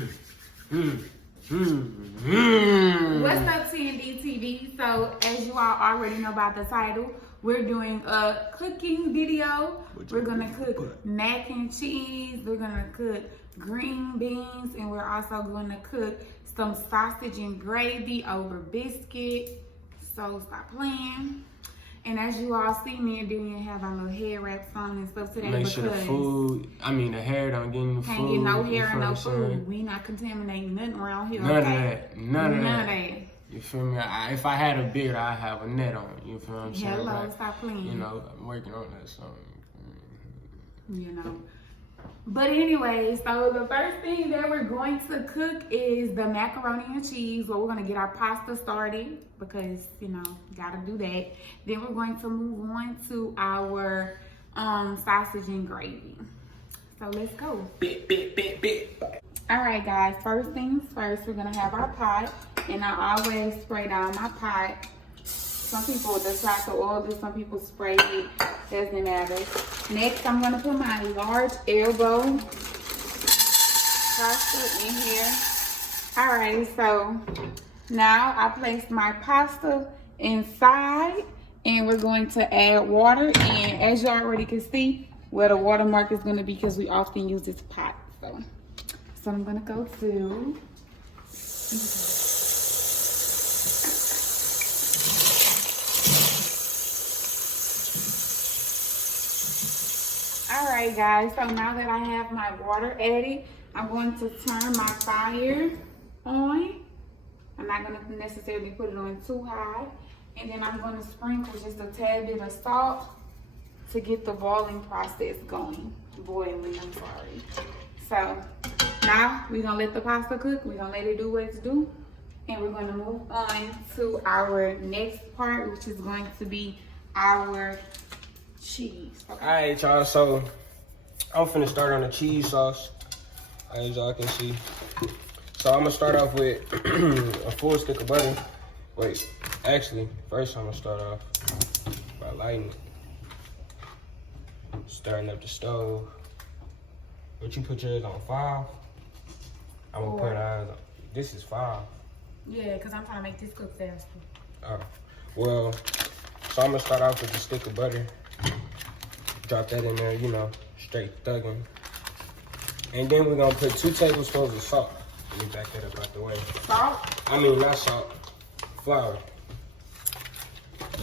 What's up, TND TV? So, as you all already know by the title, we're doing a cooking video. We're gonna cook mac and cheese. We're gonna cook green beans, and we're also gonna cook some sausage and gravy over biscuit. So stop playing. And as you all see, me and Dillian have our little hair wraps on and stuff today. Make sure the food, the hair don't get in the food. Can't get no hair and no food. We not contaminating nothing around here. None okay? of that. None of that. You feel me? If I had a beard, I'd have a net on. You feel what I'm saying? Hello, like, stop playing. You know, I'm working on that song. You know. But anyway, so the first thing that we're going to cook is the macaroni and cheese. Well, we're going to get our pasta started because, you know, got to do that. Then we're going to move on to our sausage and gravy. So let's go. All right, guys, first things first, we're going to have our pot. And I always spray down my pot. Some people decide to oil it, some people spray it, doesn't matter. Next, I'm gonna put my large elbow pasta in here. All right, so now I place my pasta inside and we're going to add water. And as you already can see, where the watermark is gonna be because we often use this pot. So I'm gonna go to, all right, guys, so now that I have my water added, I'm going to turn my fire on. I'm not going to necessarily put it on too high. And then I'm going to sprinkle just a tad bit of salt to get the boiling process going. Boiling, I'm sorry. So now we're going to let the pasta cook. We're going to let it do what it's do. And we're going to move on to our next part, which is going to be our cheese. Okay. All right, y'all, so I'm finna start on the cheese sauce, as y'all can see. So I'm gonna start off with a full stick of butter. Wait, actually, first I'm gonna start off by lighting it. Starting up the stove. What you put yours on, 5? I'm gonna put ours on, this is 5. Yeah, because I'm trying to make this cook faster. Oh, well, so I'm gonna start off with a stick of butter. Drop that in there, you know, straight thugging. And then we're gonna put 2 tablespoons of salt. Let me back that up out the way. Salt? I mean, not salt, flour.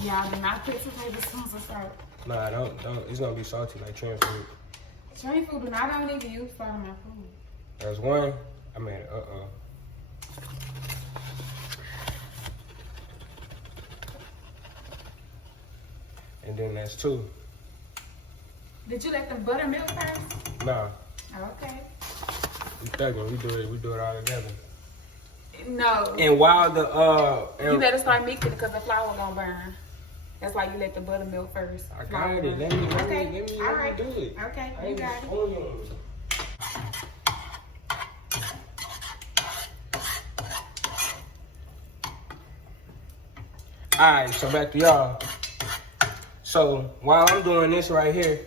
Yeah, I did not put 2 tablespoons of salt. Nah, don't. It's gonna be salty like train food. Train food, do not only be used for my food. That's 1. I made it, And then that's 2. Did you let the butter melt first? Nah. Okay. We thugging, we do it all together. No. And while the you better start mixing it because the flour gonna burn. That's why you let the butter melt first. I got it. Let me do it. Okay, you got it. Alright, so back to y'all. So while I'm doing this right here,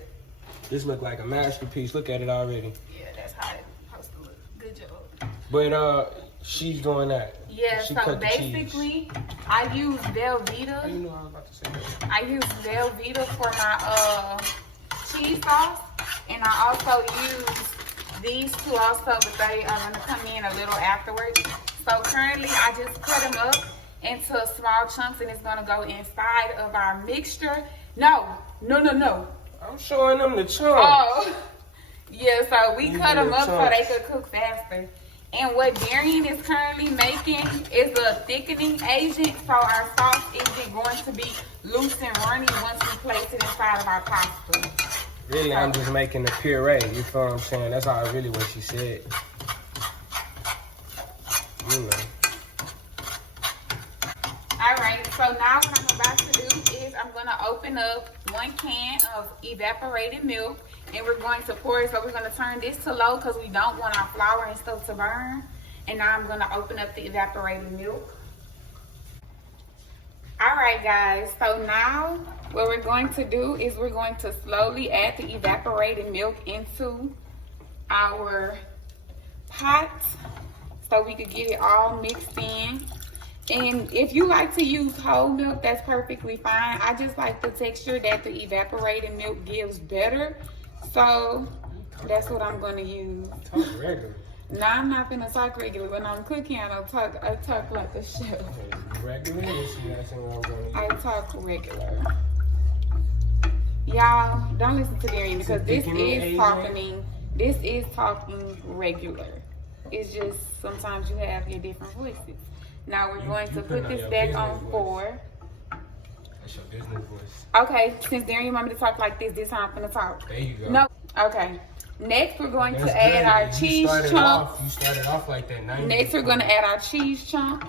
this look like a masterpiece. Look at it already. Yeah, that's how it's supposed to look. Good job. But she's doing that. Yeah, she so basically, I use Velveeta. You know I was about to say that. I use Velveeta for my cheese sauce, and I also use these 2 also, but they are gonna come in a little afterwards. So currently, I just cut them up into small chunks, and it's gonna go inside of our mixture. No. I'm showing them the chunks. Oh, yeah, so we cut them up so they could cook faster. And what Darian is currently making is a thickening agent, so our sauce isn't going to be loose and runny once we place it inside of our pasta. Really, I'm just making a puree, you feel what I'm saying? That's how really what she said. You know. Alright, so now what I'm about to do is I'm going to open up 1 can of evaporated milk, and we're going to pour it. So we're going to turn this to low because we don't want our flour and stuff to burn. And now I'm going to open up the evaporated milk. Alright guys, so now what we're going to do is we're going to slowly add the evaporated milk into our pot. so we could get it all mixed in. And if you like to use whole milk, that's perfectly fine. I just like the texture that the evaporated milk gives better. So that's what I'm gonna use. Talk regular. No, I'm not gonna talk regular. When I'm cooking, I talk like a chef. Regular? I talk regular. Y'all, don't listen to Darian because this is talking regular. It's just sometimes you have your different voices. Now we're going to put this back on 4. That's your business voice. Okay, since Darian want me to talk like this, this time I'm gonna talk. There you go. No. Okay. Next, we're going to add our cheese chunks. You started off like that. Next, we're going to add our cheese chunks.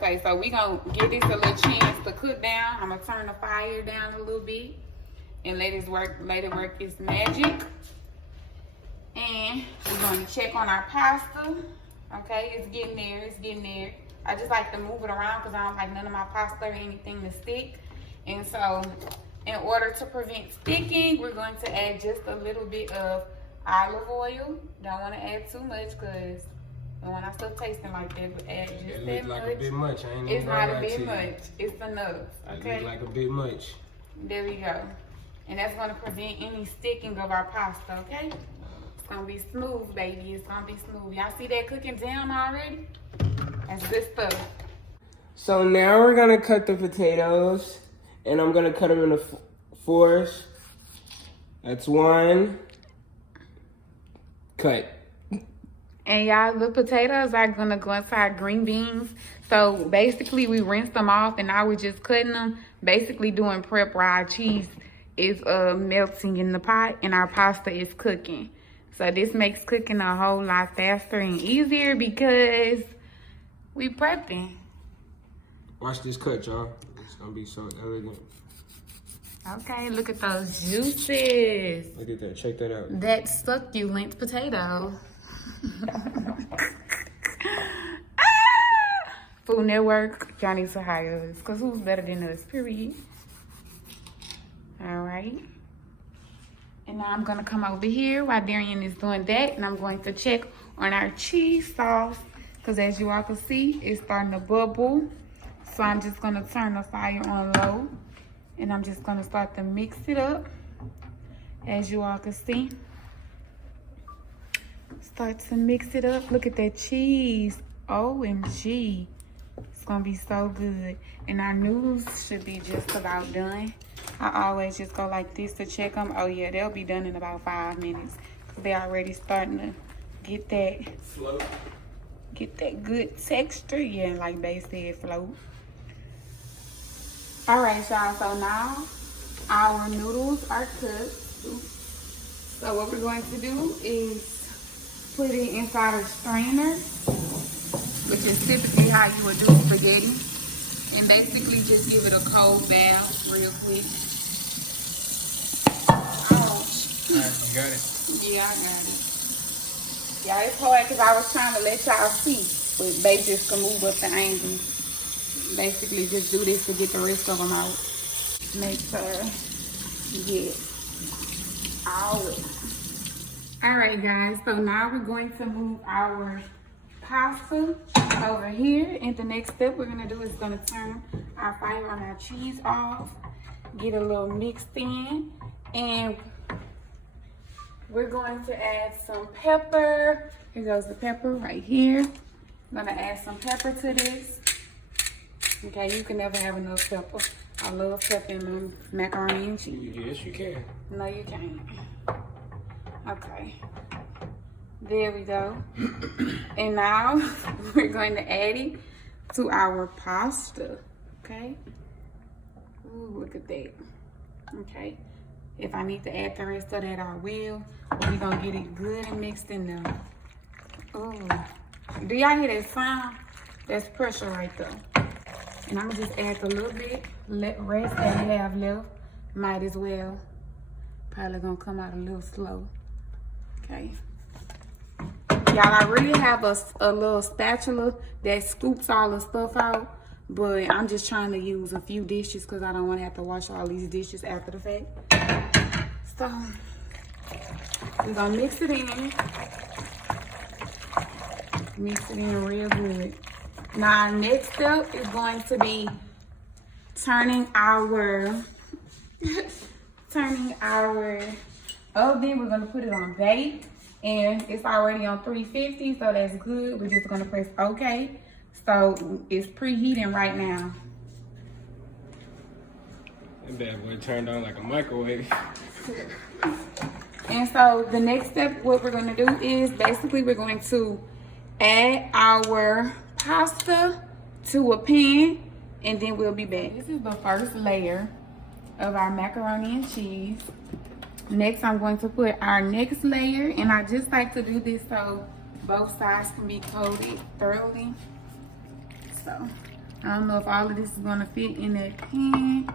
Okay, so we're going to give this a little chance to cook down. I'm going to turn the fire down a little bit and let it work its magic. And we're going to check on our pasta. Okay, it's getting there. I just like to move it around because I don't like none of my pasta or anything to stick. And so, in order to prevent sticking, we're going to add just a little bit of olive oil. Don't want to add too much because when I still tasting like that, but add just that much. Like a bit much. It's not a bit much. It's enough. Okay. It look like a bit much. There we go. And that's going to prevent any sticking of our pasta. Okay. It's going to be smooth, baby. It's going to be smooth. Y'all see that cooking down already? That's good stuff. So now we're gonna cut the potatoes, and I'm gonna cut them into 4s. That's 1. Cut. And y'all, the potatoes are gonna go inside green beans. So basically we rinsed them off and now we're just cutting them. Basically doing prep while our cheese is melting in the pot and our pasta is cooking. So this makes cooking a whole lot faster and easier because we prepping. Watch this cut, y'all. It's gonna be so elegant. Okay, look at those juices. Look at that, check that out. That succulent potato. Food Network, y'all need to hire us because who's better than us, period. All right. And now I'm going to come over here while Darian is doing that, and I'm going to check on our cheese sauce because as you all can see, it's starting to bubble. So I'm just going to turn the fire on low, and I'm just going to start to mix it up, as you all can see. Start to mix it up. Look at that cheese. OMG. It's going to be so good. And our noodles should be just about done. I always just go like this to check them. Oh, yeah, they'll be done in about 5 minutes. Because they're already starting to get that float. Get that good texture. Yeah, like they said, float. All right, y'all. So now our noodles are cooked. So what we're going to do is put it inside a strainer, which is typically how you would do spaghetti. And basically just give it a cold bath real quick. Ouch. Alright, you got it? Yeah, I got it. Yeah, it's hard because I was trying to let y'all see, but they just can move up the angle. Basically just do this to get the rest of them out. Make sure you get all of it. Alright guys, so now we're going to move our pasta over here. And the next step we're going to do is going to turn our fire on our cheese off. Get a little mixed in. And we're going to add some pepper. Here goes the pepper right here. I'm going to add some pepper to this. Okay, you can never have enough pepper. I love pepper in macaroni and cheese. Yes, you can. No, you can't. Okay, there we go. And now we're going to add it to our pasta. Okay. Ooh, look at that. Okay. If I need to add the rest of that, I will. But we're gonna get it good and mixed in there. Ooh. Do y'all hear that sound? That's pressure right there. And I'm gonna just add a little bit, rest that we have left. Might as well. Probably gonna come out a little slow. Okay. Y'all, I really have a little spatula that scoops all the stuff out, but I'm just trying to use a few dishes because I don't want to have to wash all these dishes after the fact. So, we're gonna mix it in. Mix it in real good. Now, our next step is going to be turning our oven. We're gonna put it on bake. And it's already on 350, so that's good. We're just gonna press OK. So it's preheating right now. That bad boy turned on like a microwave. And so the next step, what we're gonna do is basically we're going to add our pasta to a pan, and then we'll be back. This is the first layer of our macaroni and cheese. Next, I'm going to put our next layer, and I just like to do this so both sides can be coated thoroughly. So, I don't know if all of this is going to fit in that pan,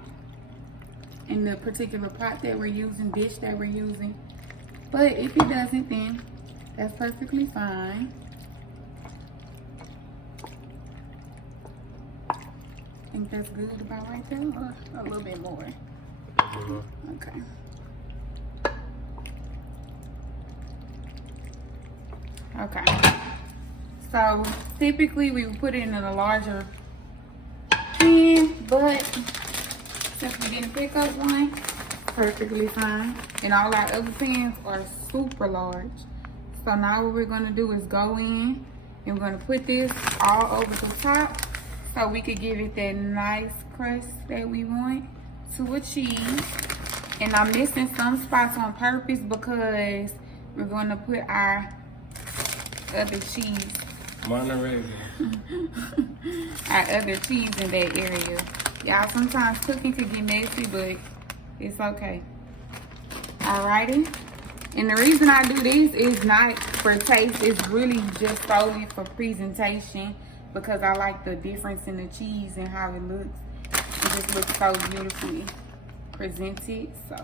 in the particular pot that we're using, dish that we're using. But if it doesn't, then that's perfectly fine. I think that's good about right there, or a little bit more. Okay. Okay, so typically we would put it in a larger pan, but since we didn't pick up one, perfectly fine. And all our other pans are super large. So now what we're gonna do is go in and we're gonna put this all over the top so we could give it that nice crust that we want to achieve. And I'm missing some spots on purpose because we're gonna put our other cheese. Monterey. Our other cheese in that area. Y'all, sometimes cooking can get messy, but it's okay. Alrighty. And the reason I do this is not for taste. It's really just solely for presentation because I like the difference in the cheese and how it looks. It just looks so beautifully presented. So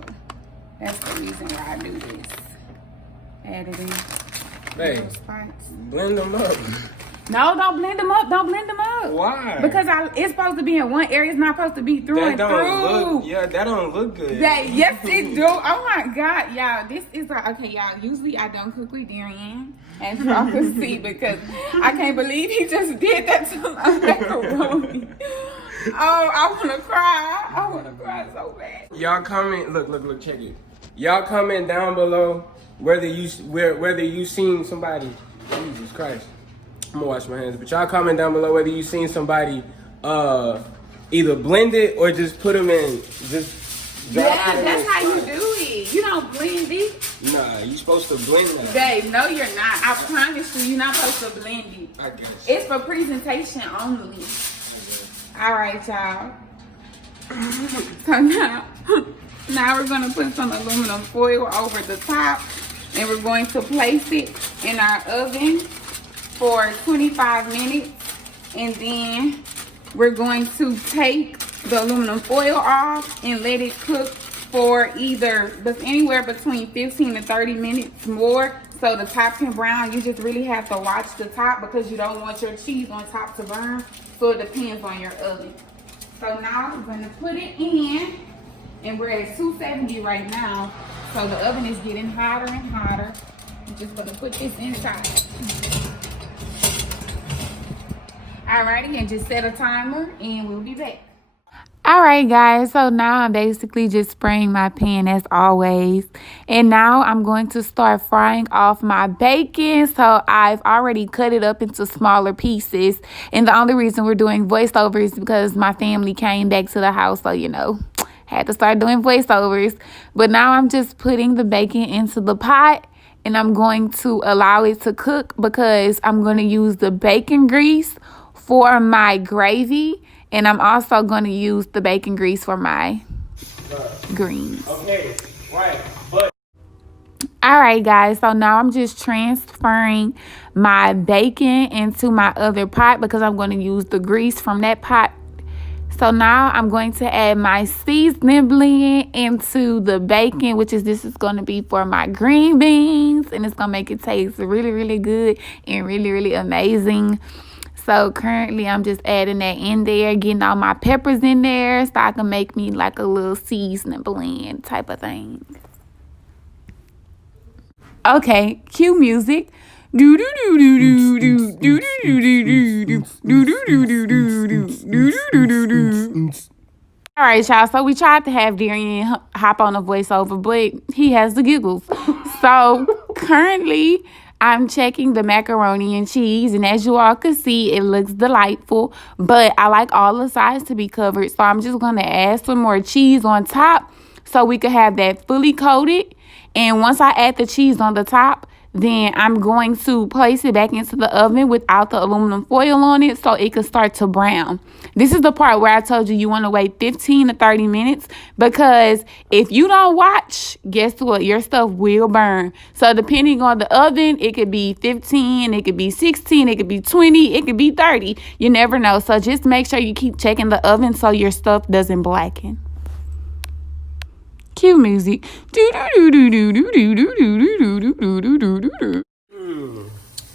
that's the reason why I do this. Add it in. Hey, blend them up. No, don't blend them up. Don't blend them up. Why? Because it's supposed to be in one area. It's not supposed to be through and through. That don't look good. Yes, it do. Oh my God, y'all. This is okay, y'all. Usually I don't cook with Darian, and y'all can see because I can't believe he just did that to my macaroni. Oh, I want to cry. I want to cry so bad. Y'all comment. Look. Check it. Y'all comment down below whether you seen somebody. Jesus Christ. I'm gonna wash my hands. But y'all comment down below whether you seen somebody either blend it or just put them in. Yeah, that's how you do it. You don't blend it. Nah, you supposed to blend that. Babe, no you're not. I promise you, you're not supposed to blend it. I guess. It's for presentation only. Alright, y'all. So now we're gonna put some aluminum foil over the top and we're going to place it in our oven for 25 minutes, and then we're going to take the aluminum foil off and let it cook for anywhere between 15 to 30 minutes more so the top can brown. You just really have to watch the top because you don't want your cheese on top to burn, so it depends on your oven. So now we're going to put it in, and we're at 270 right now, so the oven is getting hotter and hotter. I'm just going to put this inside. Alrighty, and just set a timer and we'll be back. Alright guys, so now I'm basically just spraying my pan as always. And now I'm going to start frying off my bacon. So I've already cut it up into smaller pieces. And the only reason we're doing voiceovers is because my family came back to the house. So, had to start doing voiceovers. But now I'm just putting the bacon into the pot. And I'm going to allow it to cook because I'm going to use the bacon grease for my gravy, and I'm also going to use the bacon grease for my greens. Okay, right, but All right, guys, so now I'm just transferring my bacon into my other pot because I'm going to use the grease from that pot. So now I'm going to add my seasoning blend into the bacon, which is this is going to be for my green beans, and it's going to make it taste really, really good and really, really amazing. So currently I'm just adding that in there, getting all my peppers in there so I can make me like a little seasoning blend type of thing. Okay, cue music. Do do do do do do do do do do do do do do do do do do do. All right, y'all. So we tried to have Darian hop on a voiceover, but he has the giggles. So currently, I'm checking the macaroni and cheese, and as you all can see, it looks delightful. But I like all the sides to be covered, so I'm just gonna add some more cheese on top so we could have that fully coated. And once I add the cheese on the top, then I'm going to place it back into the oven without the aluminum foil on it so it can start to brown. This is the part where I told you want to wait 15 to 30 minutes because if you don't watch, guess what? Your stuff will burn. So depending on the oven, it could be 15, it could be 16, it could be 20, it could be 30. You never know. So just make sure you keep checking the oven so your stuff doesn't blacken. Cue music.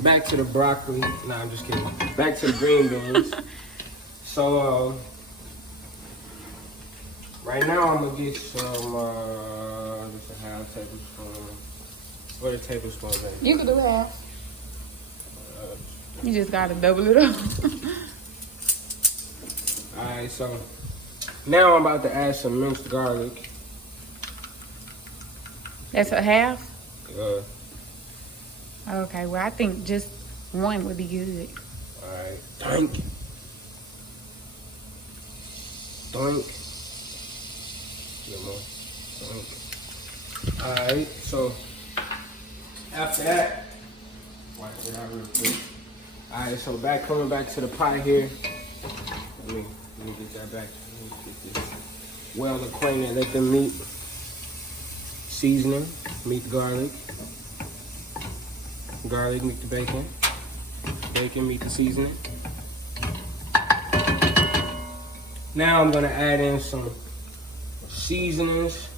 Back to the broccoli. Nah, I'm just kidding. Back to the green beans. So, right now I'm gonna get some, just a half tablespoon. What a tablespoon is? You can do half. You just gotta double it up. Alright, so now I'm about to add some minced garlic. That's a half? Uh, Okay, well, I think just one would be good. Alright, doink. Doink. Get more. Doink. Alright, so after that, watch it out real quick. Alright, so coming back to the pot here. Let me get that back. Let me get this well acquainted. Let them meet. Seasoning, meat the garlic. Garlic, meet the bacon. Bacon, meet the seasoning. Now I'm gonna add in some seasonings.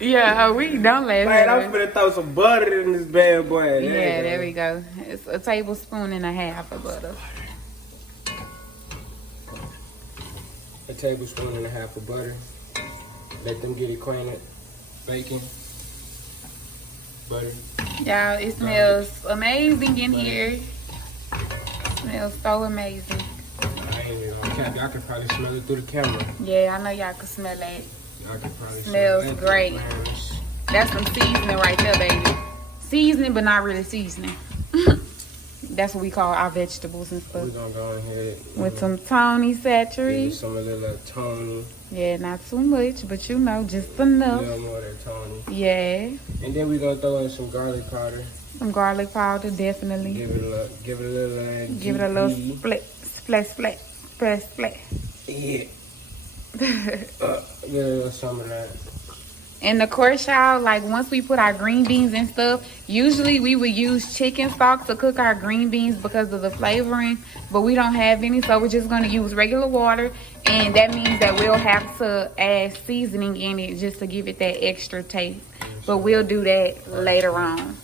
Yeah, we don't laugh. Man, I'm gonna throw some butter in this bad boy. Yeah, there we go. It's a tablespoon and a half of butter. A tablespoon and a half of butter. Let them get acquainted. Bacon. Butter. Y'all, it smells amazing in here. Smells so amazing. I ain't even gonna cap. Y'all can probably smell it through the camera. Yeah, I know y'all can smell that. Y'all can probably Smells smell it. great. That's some seasoning right there, baby. Seasoning, but not really seasoning. That's what we call our vegetables and stuff. We're gonna go ahead with some Tony Satchery. some of the little Tony. Yeah, not too much, but you know, just A enough. little more than Tony. Yeah. And then we're gonna throw in some garlic powder. Some garlic powder, definitely. Give it a little Give it a little split. Yeah. Give a little some of that. And of course, y'all, like once we put our green beans and stuff, usually we would use chicken stock to cook our green beans because of the flavoring, but we don't have any, so we're just going to use regular water, and that means that we'll have to add seasoning in it just to give it that extra taste, but we'll do that later on.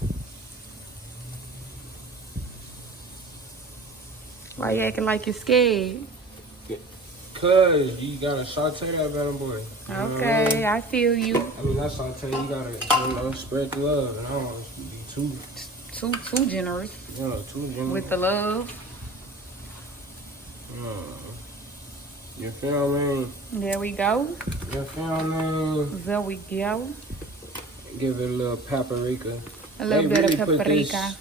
Why you acting like you're scared? Cause you gotta saute that bad boy. Okay, I feel you. I mean, not saute. You gotta, spread the love, and I don't want to be too generous. Yeah, too generous with the love. You feel me? There we go. You feel me? There we go. Give it a little paprika. A little bit of paprika.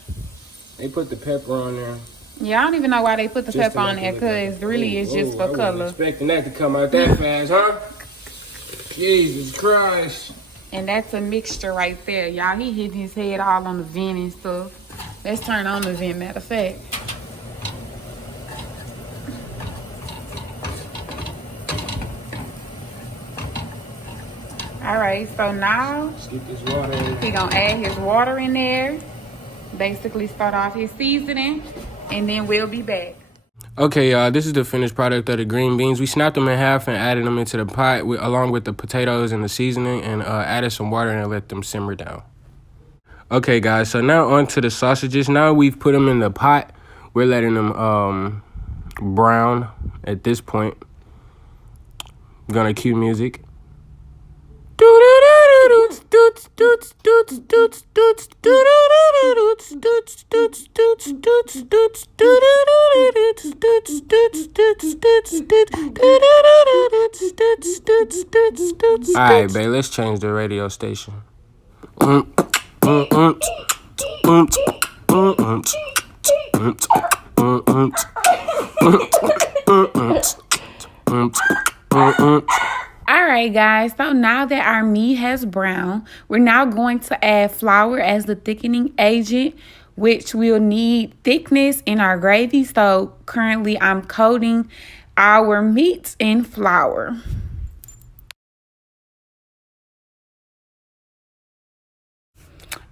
They put the pepper on there. Yeah, I don't even know why they put the pepper on there, because really it's just for color. I wasn't expecting that to come out that fast, huh? Jesus Christ. And that's a mixture right there. Y'all, he hitting his head all on the vent and stuff. Let's turn on the vent, matter of fact. All right, so now Let's get this water in. he gonna add his water in there. Basically start off his seasoning, and then we'll be back. Okay, y'all, this is the finished product of the green beans. We snapped them in half and added them into the pot along with the potatoes and the seasoning, and added some water and let them simmer down. Okay, guys, so now on to the sausages. Now we've put them in the pot. We're letting them brown at this point. I'm gonna cue music. Alright, babe, let's change the radio station. All right, guys, so now that our meat has browned, we're now going to add flour as the thickening agent, which will need thickness in our gravy. So currently I'm coating our meats in flour.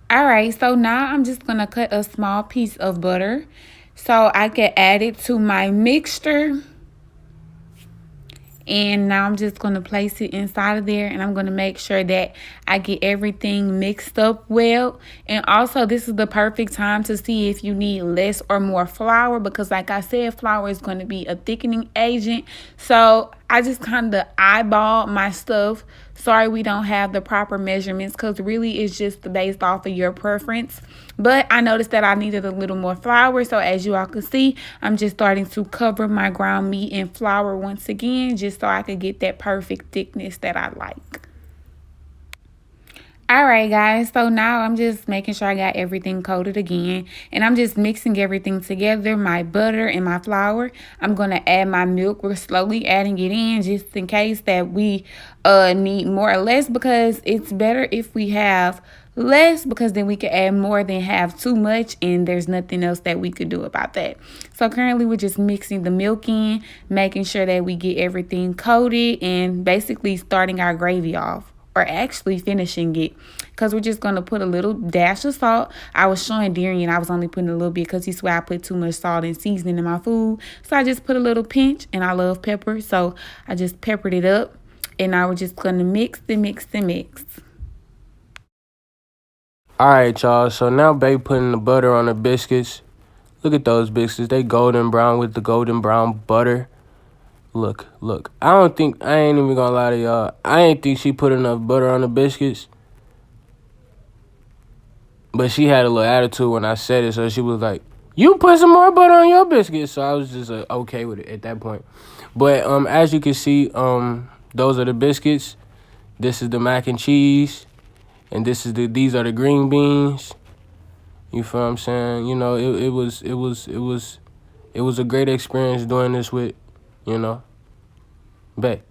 All right, so now I'm just gonna cut a small piece of butter so I can add it to my mixture. And now I'm just going to place it inside of there, and I'm going to make sure that I get everything mixed up well. And also, this is the perfect time to see if you need less or more flour, because like I said, flour is going to be a thickening agent. So I just kind of eyeball my stuff. Sorry we don't have the proper measurements, because really it's just based off of your preference. But I noticed that I needed a little more flour. So as you all can see, I'm just starting to cover my ground meat in flour once again, just so I could get that perfect thickness that I like. All right, guys, so now I'm just making sure I got everything coated again, and I'm just mixing everything together, my butter and my flour. I'm going to add my milk. We're slowly adding it in just in case that we need more or less, because it's better if we have less, because then we can add more than have too much, and there's nothing else that we could do about that. So currently we're just mixing the milk in, making sure that we get everything coated, and basically starting our gravy off. Or actually finishing it, because we're just going to put a little dash of salt. I was showing Darian I was only putting a little bit because he swear I put too much salt and seasoning in my food. So I just put a little pinch, and I love pepper, so I just peppered it up. And now we're just going to mix and mix and mix. All right, y'all, so now babe putting the butter on the biscuits. Look at those biscuits. They golden brown with the golden brown butter. Look. I ain't even gonna lie to y'all. I ain't think she put enough butter on the biscuits. But she had a little attitude when I said it. So she was like, you put some more butter on your biscuits. So I was just okay with it at that point. But as you can see, those are the biscuits. This is the mac and cheese. And these are the green beans. You feel what I'm saying? You know, it was a great experience doing this with, you know, bet.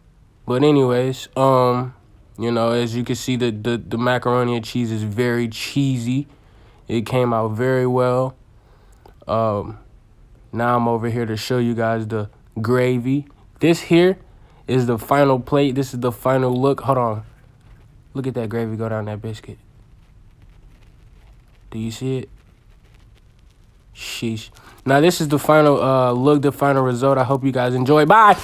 But anyways, you know, as you can see, the macaroni and cheese is very cheesy. It came out very well. Now I'm over here to show you guys the gravy. This here is the final plate. This is the final look. Hold on. Look at that gravy go down that biscuit. Do you see it? Sheesh. Now this is the final look, the final result. I hope you guys enjoy. Bye.